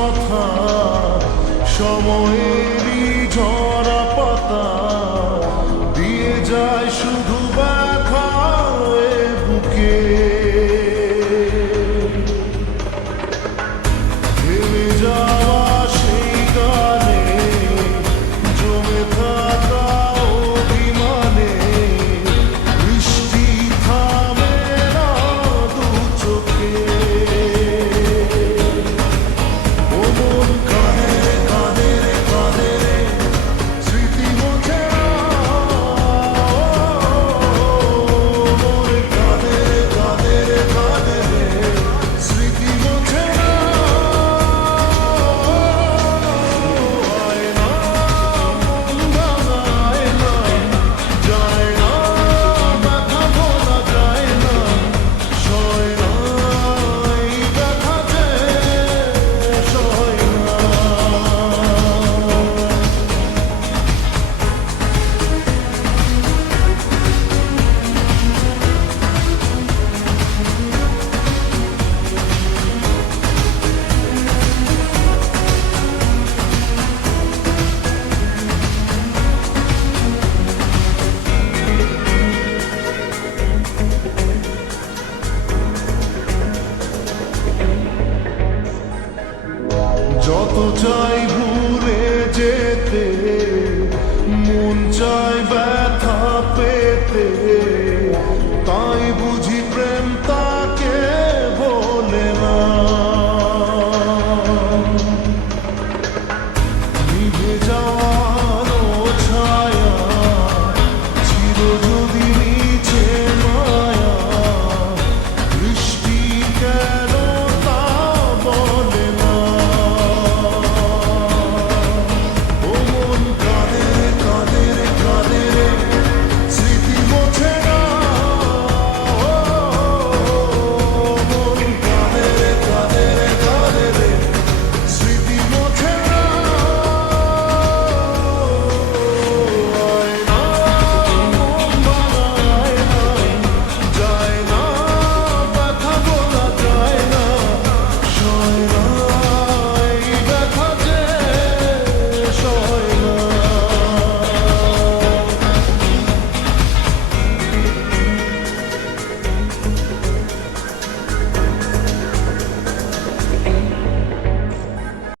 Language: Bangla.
কথা, সময়েরই ঝরা পাতা দিয়ে যায় শুধু ব্যথা এ বুকে। থেমে যাওয়া সেই গানে জমে থাকা অভিমানে বৃষ্টি থামে না দু চোখে। ও মন কাঁদে রে কাঁদে রে কাঁদে রে, স্মৃতি মোছে না। মন কাঁদে রে কাঁদে রে কাঁদে রে, স্মৃতি মোছে না। আয় না মন ভাঙায় না, যায় না ব্যথা ভোলা যায় না, সয় না এই ব্যথা যে সয় না। যত চাই